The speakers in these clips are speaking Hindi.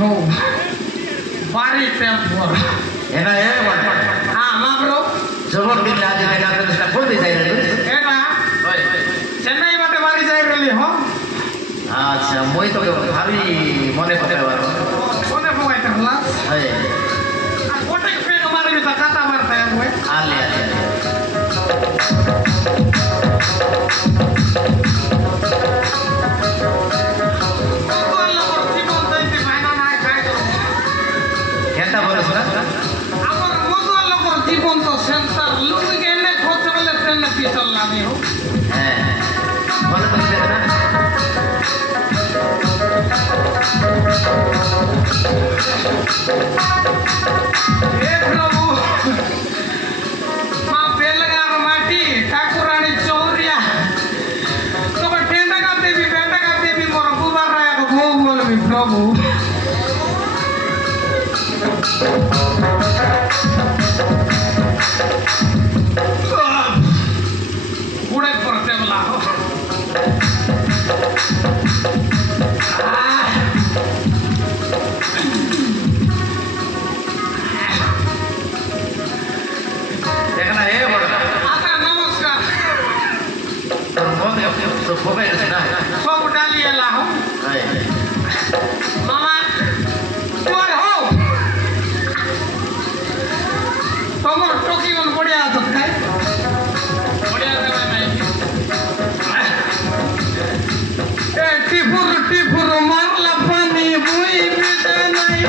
हो बारी टेम्पर एना ए हाँ माब्रो जबर दिन आज देखा तो इसका खोल दे जाए रे एना चेन्नई माटे बारी जाए रही हो अच्छा मोई तो भारी मने पकावा कोने पकाई तरला है कोटे पे हमारे भी तकाता मारता है वो आले केता बोलस ना আমার মজা লোকর জীবন তো সেন্সার লুঙ্গি এনে খোঁজ বলে ট্রেনে পিছল লাগি हो হ্যাঁ বলে তো না ए प्रभु मां बेलगार माटी ठाकुरानी चौरिया तो टेंडा का देवी बेटा का देवी मोर बुबार राया को भोग बोलबी प्रभु गुड़े पड़ते वाला हो देखना है बड़ा आका नमस्कार तो बहुत तो फोगे ना सब डालिए ला हो है मामा तुम हो तमर टोकी मन बढ़िया तो खाए बढ़िया देवे नहीं ए टिफुर मारला पानी बुई बिते नहीं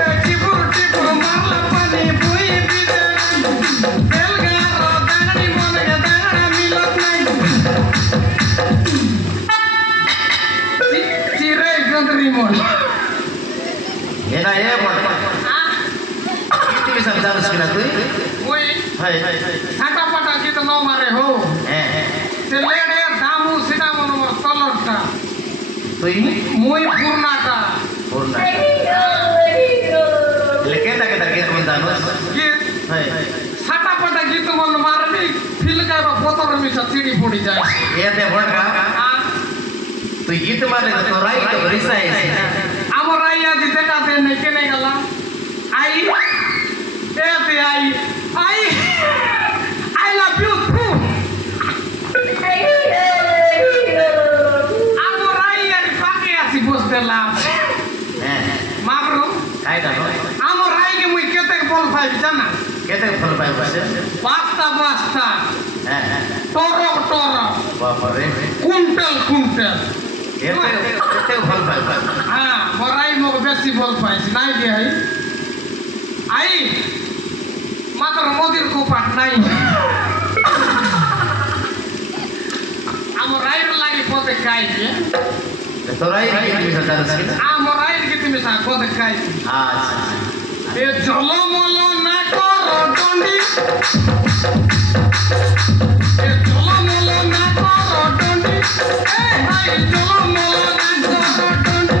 ए टिफुर मारला पानी बुई बिते नहीं बेलगार दागड़ी मन के दागड़ा मिलत नहीं चिरे गंदरी मोल एना ए बड़ा कितनी समझा मुश्किल है तू ओए है छाटा पाटा की तो नो मारे हो है से लेडे दामू सीधा मन मोर कलरटा तो ये मोई पूर्णाटा पूर्ण लेकिन तक के तुम जानो ये है छाटा पाटा की तो मन मारनी फिल का बोतल में से सीढ़ी पड़ी जाए ये दे बड़ा हां तो गीत मारे तो राई तो रिसा है हमर आइया जी देखा दे नहीं के नहीं गला आई ए ते आई आई लव यू टू हमर आइया री पाके आसी बस देला माब्रो काय का हमर आई के मुई केते बोल पाई जाना केते फल पाए बसे पास्ता हां टोरो बाप रे कुंटल केते फल पाए हां मोराई मो बेसी बोल पाई नहीं दे है आई मात्र मोदीर को पाट नहीं हमर राई लागि पोते खाई के तो राई की तुम सरकार से हमर राई के तुम सा पोते खाई अच्छा ए जलो मलो ना करो डंडी ए जलो मलो ना करो डंडी ए भाई जलो मलो ना करो डंडी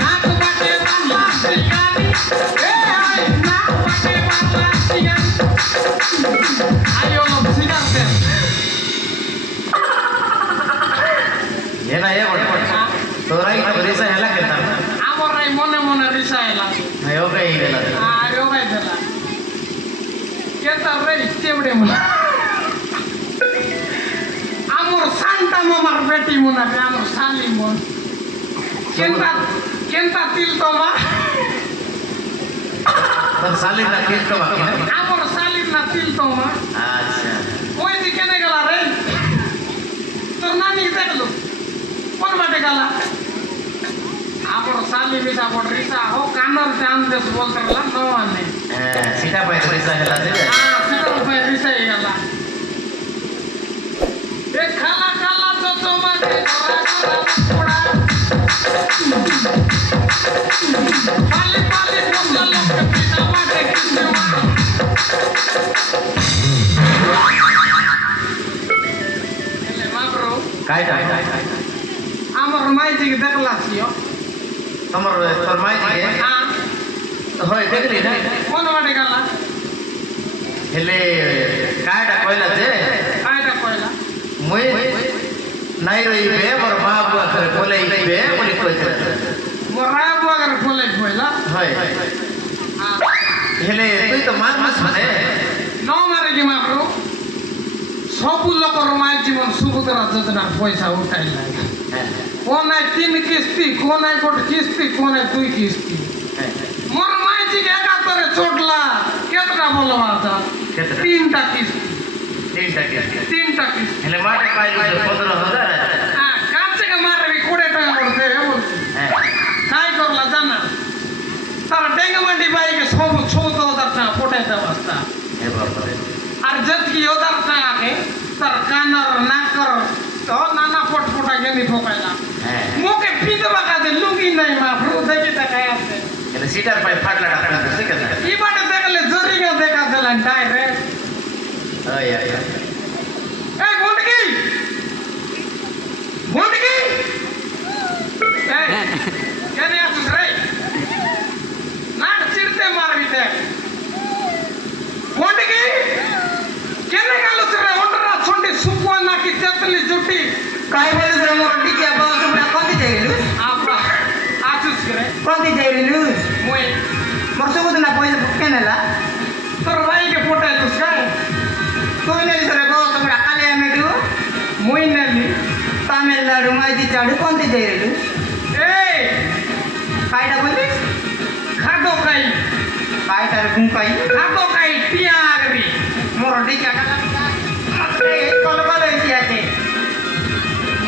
नाक बाटे बाला सियानी ए आई नाक बाटे बाला सियानी आयो लोग सिगार दे ये ना ये बड़ा तो राई तो रिसा हैला केता हमर राई मने मने रिसायला है हो गई गेला आयो भाई देला केता रे चेवडे मुला हमर सांता मामार बेटी मुना हमर साली मन केंता तिल तो मा तो साली ना किस तो बाकी है हमर साली ना तिल तो मा अच्छा कोई दिखने गला रे तो नानी देख लो कौन बाटे गला हमर साली मिसा बोडरीसा हो कानर जान देस बोलतरला नो आने सीधा पे रिसा हैला दे हां सीधा पे रिसा गला ए खाला खाला तो माटे गोरा पाले पाले बोला लोग के पिता माटे किसने मारो एले माब्रो काय हमर माई जी के देखला छियो तमर फरमाई दिए हां होय देखली ना कोन बाटे गला हेले कायटा कहला जे कायटा कहला मुई नहीं रही बे पर मां ହେଲେ ତୁଇ ତ ମାରମାସ ମାନେ ନ ମାରିକି ମାତ୍ର ସବୁ ଲୋକର ମାଇ ଜୀବନ ସୁଭଦ୍ରା ଯୋଜନା ପଇସା ଉଠାଇଲା କୋ ନାଇଁ 3 କିସ୍ତି କୋ ନାଇଁ ଗୋଟେ କିସ୍ତି କୋ ନାଇଁ 2 କିସ୍ତି ମୋର ମାଇ ଜି ଏକାତରେ ଚୋଟଲା କେତେଟା ଭଲ ବାତ ତିନଟା କିସ୍ତି ହେଲେ ମାଟେ ପାଇଲୁ 15,000 কাছে মারবি 20 টাকা করতে বলছি কাই করলা জানা তার ডেঙ্গামান্ডি বাইকে সব 14,000 টাকা পটাইতে বস্তা আর যেতকি 1,000 টাকাকে তার কানর নাকর তো নানা পটপটা গেলি ঠোকাইলা মুখে পিতবা কাজে লুঙ্গি নাই মা ফ্রু দেখি দেখাই আছে ହେଲେ ସିଟାର ପାଇଁ ଫାଟଲା ଡାକ୍ତର ସେ କେତେ ই বাটে দেখলে জরিগা দেখা দিলেন ডাইরেক্ট ওই এই বন্ডকি এই কেন আসিস রে নাক চিরতে মারবি দেখ বন্ডকি কেন গেল রে ওন্ডরা ছন্ডি সুপুয়া নাকি তেতলি জুটি काय बोलू रे मोर टिके बाबा तुमरा कोंती जाइलु आपला आचुस रे कोंती जाइलु मोय मोर सब ना पैसा केनेला তোর ভাইকে পটাইলুস काय कोई नेली सरे बाबा तुमरा काले मेडु মই নেলি तमिलनाडु माइती चाडू कोंती जाइलु এই कायडा बोली খাটো খাই कायटार गुंकाई খাটো খাই পিয়াগরি मोर टिके काला ए कल कल इतिहासे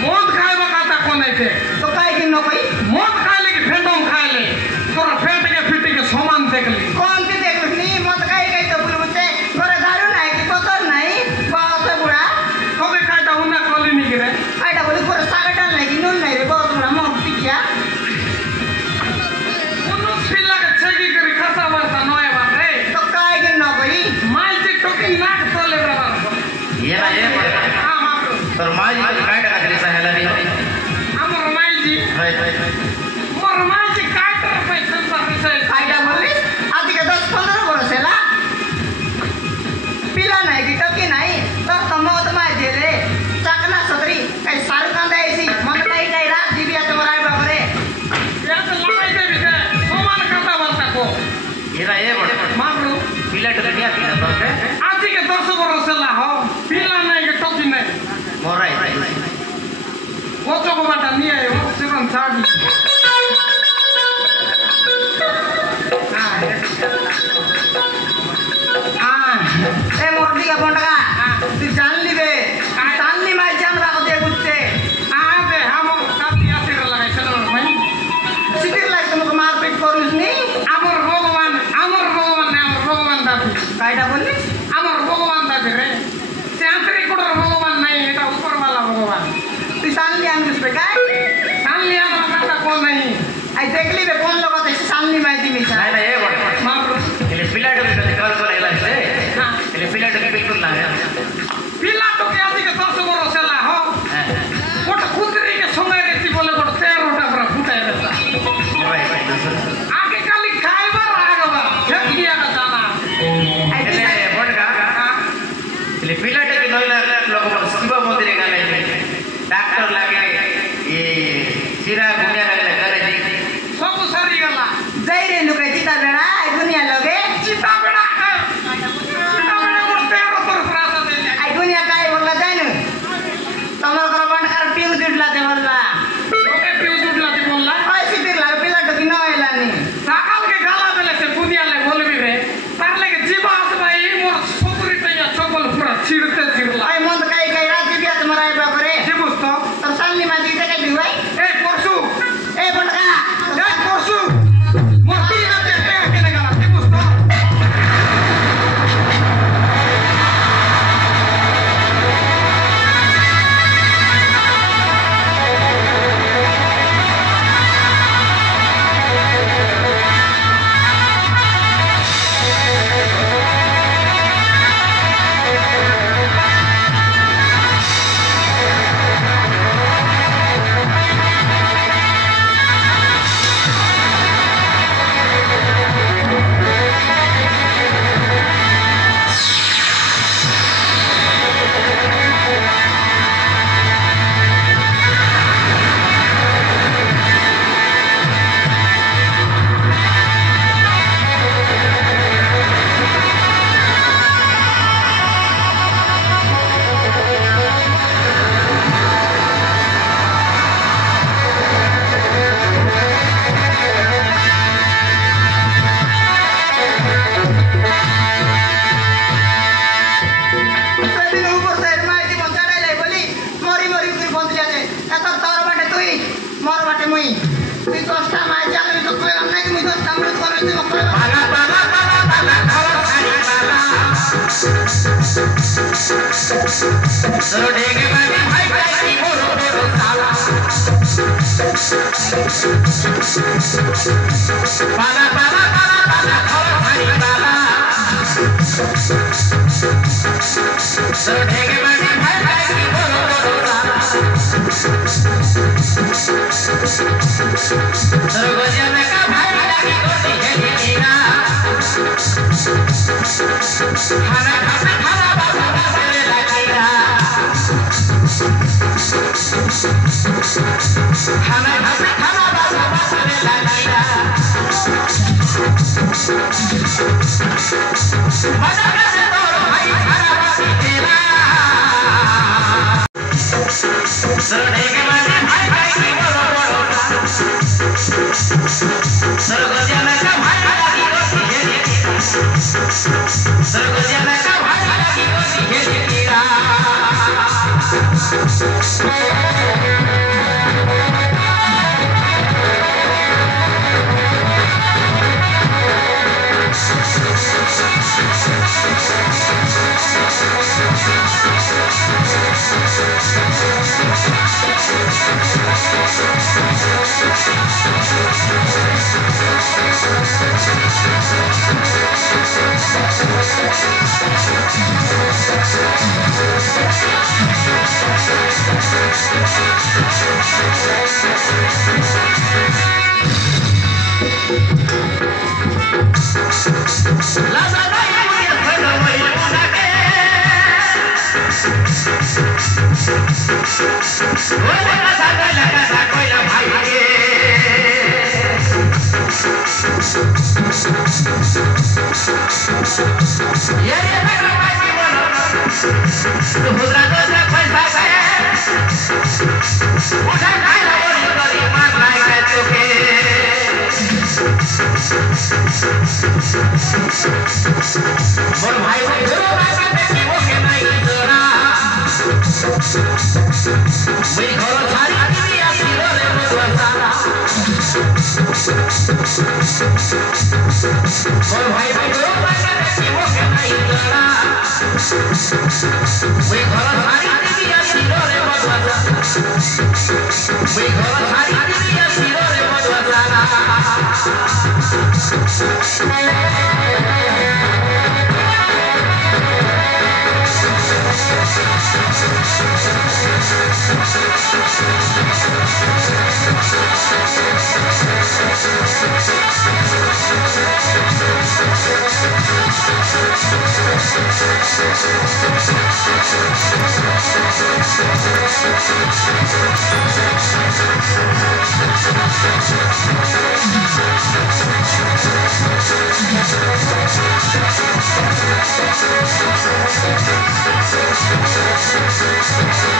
মদ খাইবা কথা কোনাইতে तो काय कि न कोई মদ খাইলে কি ফেন্ডম খাইলে তোর ফেটকে ফিটিকে সমান দেখলি कोंती देखलु नी मत काय काय तो बोलबते घरे दारू नाही कि पतर नाही बाबा बुढा তোকে কাটা উনা কলি নিকি রে आइडा बोली पूरा सागटाल नाही कि नुन नाही रे बाबा तुमरा मोर टिकिया কোন ছিলাকে ছেগি করি খাতা বার্তা নয় বারে तो काय कि न कोई মাইতে টকি নাক তলে রে বার ಏನ ಏ আমার তোর মাই ಕಾಯ್ಡ ಕಾದ್ರಿ ಸಹಲ ನೀ আমার মাইজি মোর মাইজি কাটার পয়সা বিষয় आइडा बोली आदि के 10-15 वर्ष होला पिला नाही कि टकी नाही तर तमत मा दिले चाकना सदरी काही सारू कांदा ऐसी मन काही काही रात दिबिया तुम्हारा बाबरे यात लड़ाई के विषय समान खाता बार्ता को ಏನ ಏ मारू ಪಿಲಾಟ್ ನಿಯಾ ತಿನ ತೋತೆ आज के 10 वर्ष ला हो पिला नहीं के टकी नहीं ಮೊರೈ वो तो को बाटा नहीं आयो सिरन छाड़ी ए मोरदी का बोंडगा तू जान लिबे जान ली मार जान बाको दे गुच्चे आबे हम काती आतिर लगाई चलो भाई सितिर लाग तुमको मारपीट करूस नी अमर भगवान दादी कायडा बोली अमर भगवान दादी रे शांति कोडर भगवान नहीं এটা ऊपर वाला भगवान तू जान ली आनुस पे काय सान लिया ना काटा को नहीं आई देख ली बे कौन लोग ते जान ली माइती मिसा ನಾಯನ ಏ मारू ಇಲ್ಲಿ ಪಿಲಾಟ್ ಬಿಟ್ಟು ಕಾಲ್ ಕಾಲ್ ಇಲ್ಲ ಇದೆ हां ಇಲ್ಲಿ ಪಿಲಾಟ್ ಬಿಟ್ಟು ನಾ पिला तो के आदि के 10 वर्ष ला हो कोट खुदरी के समय रेती बोले कोट 13 टा पर फुटाई रहता आगे खाली खाइबर आगबा खेतिया का जाना એટલે બોડગા એટલે પિલાટ કે નોઈલા લોકો શિવ મંદિર ગાલે ડॉक्टर લાગે એ સિરા ગુનિયા લાગે કરે सब सरी गला जय रे लुके चिता बेड़ा आई दुनिया लगे चिता बेड़ा को 13 पर प्रासा दे आई दुनिया काय बोलला जाय न तमर कर बंड कर पिउ जुडला ते बोलला ओके फ्यूज उठला ते बोलला आई सितिर लाग पिला टकी न आइला नी सकाल के गाला बेले से दुनिया ले बोलबी रे तार लगे जीवा आस भाई मोर 70 टया चपल पूरा छिड़ते छिड़ला आई मन रोडे के बाबी भाई भाई बोलो बोलो साला पाला पाला पाला पाला और हरी पाला रोडे के बाबी भाई भाई बोलो बोलो साला रोगोजिया में का भाई लगी गोटी है नीला खाना खाना खाना बाबा बाबा लगीरा खाना खाना खाना बाबा बाबा लगीरा मजा कैसे तोरो भाई खाना बाबी तेरा रोडे के बाबी भाई भाई की बोलो बोलो रोगोजिया में का भाई लगी गोटी है रोगोजिया में का भाई लगी गोटी है नीला Thank you.